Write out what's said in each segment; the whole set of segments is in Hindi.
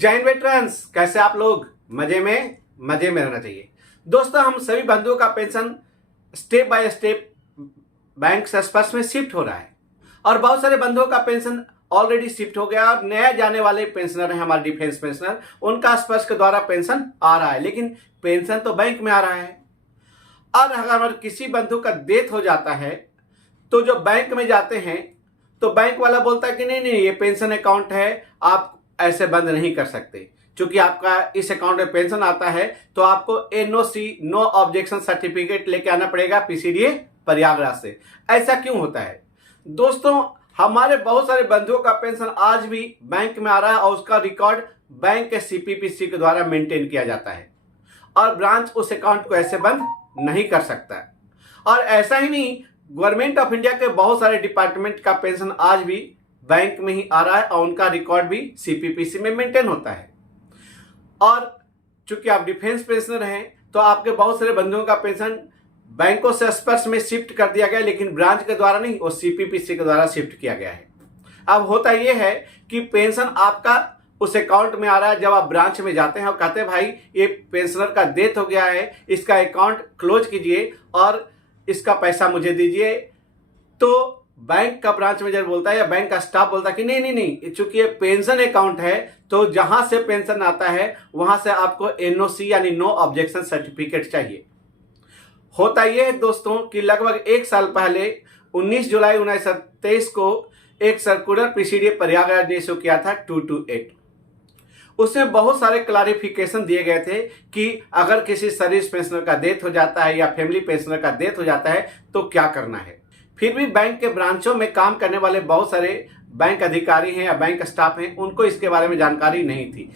जैन वेटरन्स, कैसे आप लोग? मजे में रहना चाहिए। दोस्तों, हम सभी बंधुओं का pension step by step bank से स्पर्श में शिफ्ट हो रहा है और बहुत सारे बंधुओं का पेंशन ऑलरेडी शिफ्ट हो गया और नया जाने वाले पेंशनर हैं हमारे डिफेंस पेंशनर, उनका स्पर्श के द्वारा पेंशन आ रहा है, लेकिन पेंशन तो बैंक में आ रहा है। और अगर किसी बंधु का डेथ हो जाता है तो जो बैंक में जाते हैं तो बैंक वाला बोलता है कि नहीं नहीं, ये पेंशन अकाउंट है, आप ऐसे बंद नहीं कर सकते। क्योंकि आपका इस अकाउंट में पेंशन आता है तो आपको एनओसी, नो ऑब्जेक्शन सर्टिफिकेट लेके आना पड़ेगा पीसीडीए प्रयागराज से। ऐसा क्यों होता है दोस्तों? हमारे बहुत सारे बंधुओं का पेंशन आज भी बैंक में आ रहा है और उसका रिकॉर्ड बैंक के सीपीपीसी के द्वारा मेंटेन किया जाता है और ब्रांच उस अकाउंट को ऐसे बंद नहीं कर सकता। और ऐसा ही नहीं, गवर्नमेंट ऑफ इंडिया के बहुत सारे डिपार्टमेंट का पेंशन आज भी बैंक में ही आ रहा है और उनका रिकॉर्ड भी सीपीपीसी में मेंटेन होता है। और चूंकि आप डिफेंस पेंशनर हैं तो आपके बहुत सारे बंधुओं का पेंशन बैंकों से स्पर्श में शिफ्ट कर दिया गया, लेकिन ब्रांच के द्वारा नहीं, वो सीपीपीसी के द्वारा शिफ्ट किया गया है। अब होता यह है कि पेंशन आपका उस अकाउंट में आ रहा है। जब आप ब्रांच में जाते हैं और कहते हैं भाई ये पेंशनर का डेथ हो गया है, इसका अकाउंट क्लोज कीजिए और इसका पैसा मुझे दीजिए, तो बैंक का ब्रांच मैनेजर बोलता है या बैंक का स्टाफ बोलता है कि नहीं नहीं नहीं, चूंकि ये पेंशन अकाउंट है तो जहां से पेंशन आता है वहां से आपको एनओसी यानी नो ऑब्जेक्शन सर्टिफिकेट चाहिए। होता यह है दोस्तों कि लगभग एक साल पहले 19 जुलाई 1923 को एक सर्कुलर पीसीडीए प्रयागराज ने इशू किया था 228। उसमें बहुत सारे क्लैरिफिकेशन दिए गए थे कि अगर किसी सर्विस पेंशनर का डेथ हो जाता है या फैमिली पेंशनर का डेथ हो जाता है तो क्या करना है। फिर भी बैंक के ब्रांचों में काम करने वाले बहुत सारे बैंक अधिकारी हैं या बैंक स्टाफ हैं, उनको इसके बारे में जानकारी नहीं थी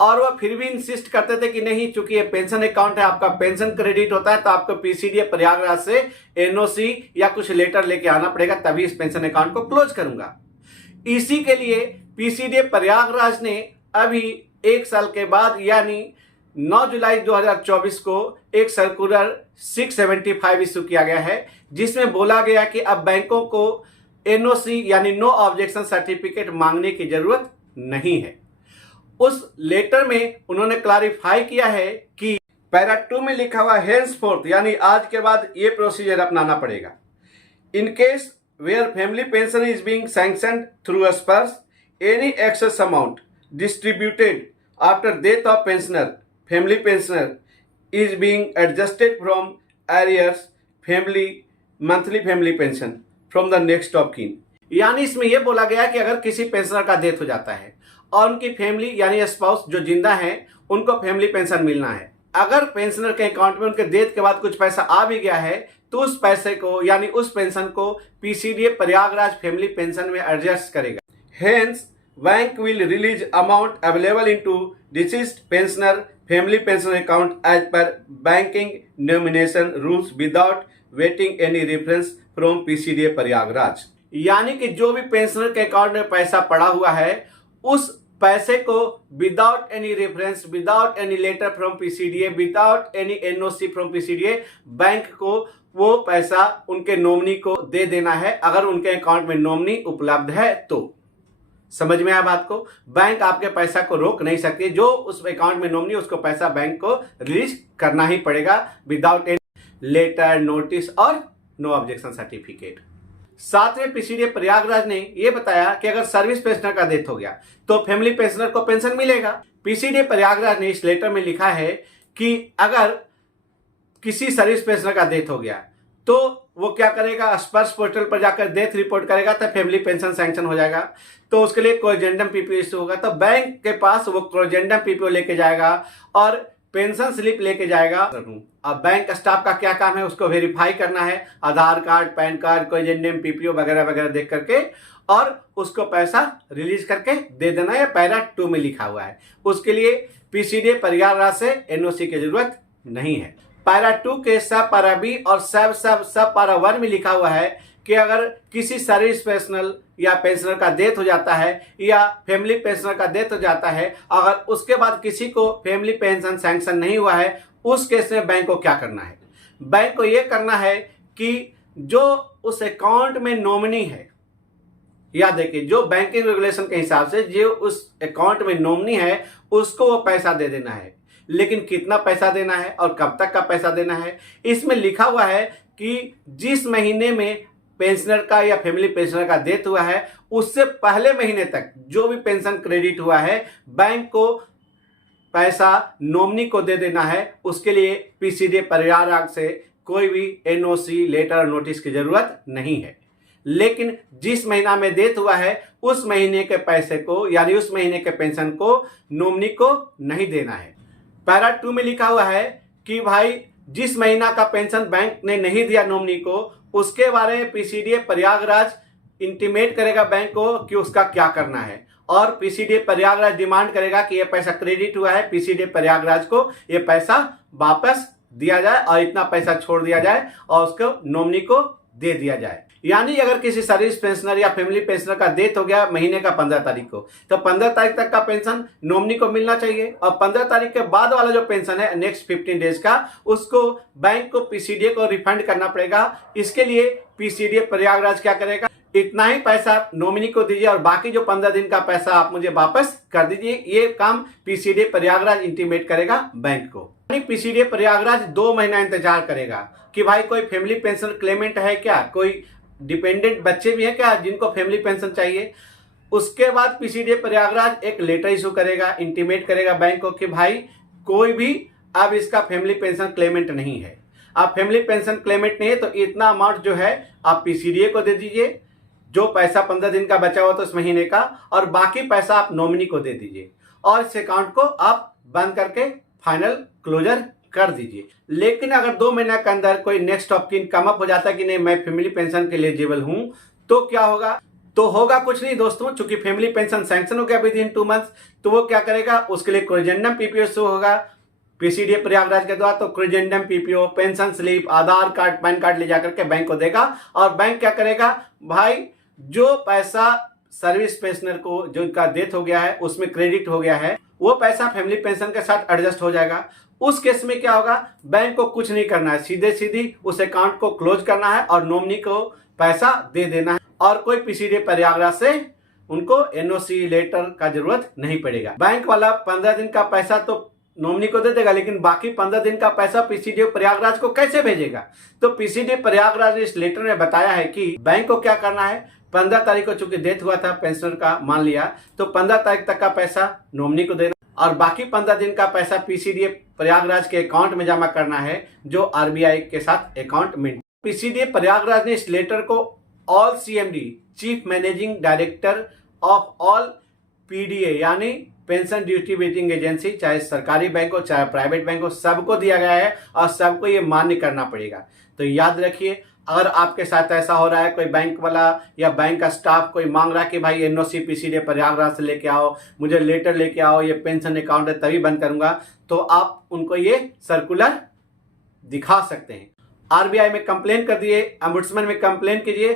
और वह फिर भी इंसिस्ट करते थे कि नहीं, चूंकि ये पेंशन अकाउंट है, आपका पेंशन क्रेडिट होता है तो आपको पीसीडीए प्रयागराज से एनओसी या कुछ लेटर लेके आना पड़ेगा, तभी इस पेंशन अकाउंट को क्लोज करूंगा। इसी के लिए पीसीडीए प्रयागराज ने अभी एक साल के बाद यानी 9 जुलाई 2024 को एक सर्कुलर 675 इशू किया गया है, जिसमें बोला गया कि अब बैंकों को एनओसी यानी नो ऑब्जेक्शन सर्टिफिकेट मांगने की जरूरत नहीं है। उस लेटर में उन्होंने क्लैरिफाई किया है कि पैरा 2 में लिखा हुआ हेंसफोर्थ यानी आज के बाद ये प्रोसीजर अपनाना पड़ेगा। In case where family pension is being sanctioned through a Sparsh, any excess amount distributed after death of pensioner, family pensioner is being adjusted from arrears family monthly family pension from the next of kin. यानी इसमें यह बोला गया कि अगर किसी पेंशनर का डेथ हो जाता है और उनकी फैमिली यानी स्पाउस जो जिंदा है उनको फैमिली पेंशन मिलना है, अगर पेंशनर के अकाउंट में उनके डेथ के बाद कुछ पैसा आ भी गया है तो उस पैसे को यानी उस पेंशन को पीसीडीए प्रयागराज फैमिली पेंशन में एडजस्ट करेगा। Hence bank will release amount available into deceased pensioner family pension account as per banking nomination rules without waiting any reference from PCDA Prayagraj. यानी कि जो भी पेंशनर के अकाउंट में पैसा पड़ा हुआ है उस पैसे को without any reference, without any letter from PCDA, without any NOC from PCDA, bank को वो पैसा उनके नॉमिनी को दे देना है अगर उनके अकाउंट में नॉमिनी उपलब्ध है तो। समझ में आया बात को? बैंक आपके पैसा को रोक नहीं सकती, जो उस अकाउंट में नॉमिनी उसको पैसा बैंक को रिलीज करना ही पड़ेगा विदाउट एनी लेटर, नोटिस और नो ऑब्जेक्शन सर्टिफिकेट। साथ में पीसीडीए प्रयागराज ने यह बताया कि अगर सर्विस पेंशनर का डेथ हो गया तो फैमिली पेंशनर को पेंशन मिलेगा। पीसीडीए प्रयागराज ने इस लेटर में लिखा है कि अगर किसी सर्विस पेंशनर का डेथ हो गया तो वो क्या करेगा, स्पर्श पोर्टल पर जाकर डेथ रिपोर्ट करेगा तो फैमिली पेंशन सैंक्शन हो जाएगा। तो उसके लिए कोजेंडम पीपीओ इशू होगा तो बैंक के पास वो कोजेंडम पीपीओ लेके जाएगा और पेंशन स्लिप लेके जाएगा। अब बैंक स्टाफ का क्या काम है, उसको वेरीफाई करना है, आधार कार्ड, पैन कार्ड, कोजेंडम पीपीओ वगैरह वगैरह देख करके और उसको पैसा रिलीज करके दे देना है। पैरा 2 में लिखा हुआ है, उसके लिए पीसीडीए प्रयागराज से एनओसी की जरूरत नहीं है। पैरा 2 के सब पैरा बी और सब पैरा 1 में लिखा हुआ है कि अगर किसी सर्विस पेंशनर या पेंशनर का डेथ हो जाता है या फैमिली पेंशनर का डेथ हो जाता है, अगर उसके बाद किसी को फैमिली पेंशन सैंक्शन नहीं हुआ है, उस केस में बैंक को क्या करना है? बैंक को यह करना है कि जो उस अकाउंट में नॉमिनी है याद देखिए, जो बैंकिंग रेगुलेशन के हिसाब से जो उस अकाउंट में नॉमिनी है उसको वो पैसा दे देना है, लेकिन कितना पैसा देना है और कब तक का पैसा देना है इसमें लिखा हुआ है कि जिस महीने में पेंशनर का या फैमिली पेंशनर का डेथ हुआ है उससे पहले महीने तक जो भी पेंशन क्रेडिट हुआ है बैंक को पैसा नॉमिनी को दे देना है। उसके लिए पीसीडी परिवार से कोई भी एनओसी लेटर और नोटिस की जरूरत नहीं है, लेकिन जिस महीना में डेथ हुआ है उस महीने के पैसे को यानी उस महीने के पेंशन को नॉमिनी को नहीं देना है। पैरा 2 में लिखा हुआ है कि भाई जिस महीना का पेंशन बैंक ने नहीं दिया नॉमिनी को उसके बारे में पीसीडीए प्रयागराज इंटीमेट करेगा बैंक को कि उसका क्या करना है, और पीसीडीए प्रयागराज डिमांड करेगा कि ये पैसा क्रेडिट हुआ है, पीसीडीए प्रयागराज को ये पैसा वापस दिया जाए और इतना पैसा छोड़ दिया जाए और उसको नॉमिनी को दे दिया जाए। यानी अगर किसी सर्विस पेंशनर या फैमिली पेंशनर का डेथ हो गया महीने का 15 तारीख को, तो 15 तारीख तक का पेंशन नॉमिनी को मिलना चाहिए, और 15 तारीख के बाद वाला जो पेंशन है नेक्स्ट 15 डेज का उसको बैंक को पीसीडीए को रिफंड करना पड़ेगा। इसके लिए पीसीडीए प्रयागराज क्या करेगा, इतना ही पैसा नॉमिनी को दीजिए और बाकी जो 15 दिन का पैसा आप मुझे वापस कर दीजिए। ये काम पीसीडीए प्रयागराज इंटीमेट करेगा बैंक को। पीसीडीए प्रयागराज 2 महीना इंतजार करेगा कि भाई कोई फैमिली पेंशन क्लेमेंट है क्या, कोई डिपेंडेंट बच्चे भी हैं क्या जिनको फैमिली पेंशन चाहिए। उसके बाद पीसीडीए प्रयागराज एक लेटर इशू करेगा, इंटीमेट करेगा बैंक को कि भाई कोई भी अब इसका फैमिली पेंशन क्लेमेंट नहीं है। आप फैमिली पेंशन क्लेमेंट नहीं है तो इतना अमाउंट जो है आप पीसीडीए को दे दीजिए, जो पैसा 15 दिन का बचा हुआ था उस महीने का, और बाकी पैसा आप नॉमिनी को दे दीजिए और इस अकाउंट को आप बंद करके फाइनल क्लोजर कर दीजिए। लेकिन अगर 2 महीने के अंदर कोई next of kin come up हो जाता है कि नहीं मैं फैमिली पेंशन के लिए एलिजिबल हूं, तो क्या होगा, तो होगा कुछ नहीं दोस्तों, चूंकि फैमिली पेंशन सैंक्शन हो गया विद इन 2 मंथ्स, तो वो क्या करेगा, उसके लिए क्रोजेंडम पीपीओ शो होगा पीसीडीए प्रयागराज के द्वारा। तो क्रोजेंडम पीपीओ, पेंशन स्लिप, आधार कार्ड, पैन कार्ड ले जाकर के बैंक को देगा और बैंक क्या करेगा, भाई जो पैसा सर्विस पेंशनर को जो उनका डेथ हो गया है उसमें क्रेडिट हो गया है वो पैसा फैमिली पेंशन के साथ एडजस्ट हो जाएगा। उस केस में क्या होगा, बैंक को कुछ नहीं करना है, सीधे सीधी उस अकाउंट को क्लोज करना है और नॉमिनी को पैसा दे देना है, और कोई पीसीडीए प्रयागराज से उनको एनओसी लेटर का जरूरत नहीं पड़ेगा। बैंक वाला 15 दिन का पैसा तो नॉमिनी को दे देगा, लेकिन बाकी 15 दिन का पैसा पीसीडीए प्रयागराज को कैसे भेजेगा। तो पीसीडीए प्रयागराज ने इस लेटर में बताया है कि बैंक को क्या करना है, 15 तारीख को चूंकि डेथ हुआ था पेंशनर का मान लिया, तो 15 तारीख तक का पैसा नॉमिनी को देना और बाकी 15 दिन का पैसा पीसीडीए प्रयागराज के अकाउंट में जमा करना है जो आरबीआई के साथ अकाउंट में। पीसीडीए प्रयागराज ने इस लेटर को all CMD chief managing director of all PDA यानी पेंशन डिस्ट्रीब्यूटिंग एजेंसी, चाहे सरकारी बैंक हो चाहे प्राइवेट बैंक हो, सबको दिया गया है और सबको ये मान्य करना पड़ेगा। तो याद रखिए, अगर आपके साथ ऐसा हो रहा है, कोई बैंक वाला या बैंक का स्टाफ कोई मांग रहा है कि भाई एनओसी पीसीडीए प्रयागराज से लेके आओ, मुझे लेटर लेके आओ, ये पेंशन अकाउंट है तभी बंद करूंगा, तो आप उनको ये सर्कुलर दिखा सकते हैं। आरबीआई में कंप्लेन कर दिए, अम्बुड्समैन में कंप्लेन कीजिए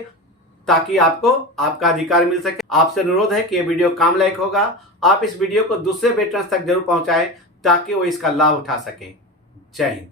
ताकि आपको आपका अधिकार मिल सके। आपसे अनुरोध है कि ये वीडियो काम लायक होगा, आप इस वीडियो को दूसरे वेटरन्स तक जरूर पहुंचाएं ताकि वो इसका लाभ उठा सकें। जय हिंद।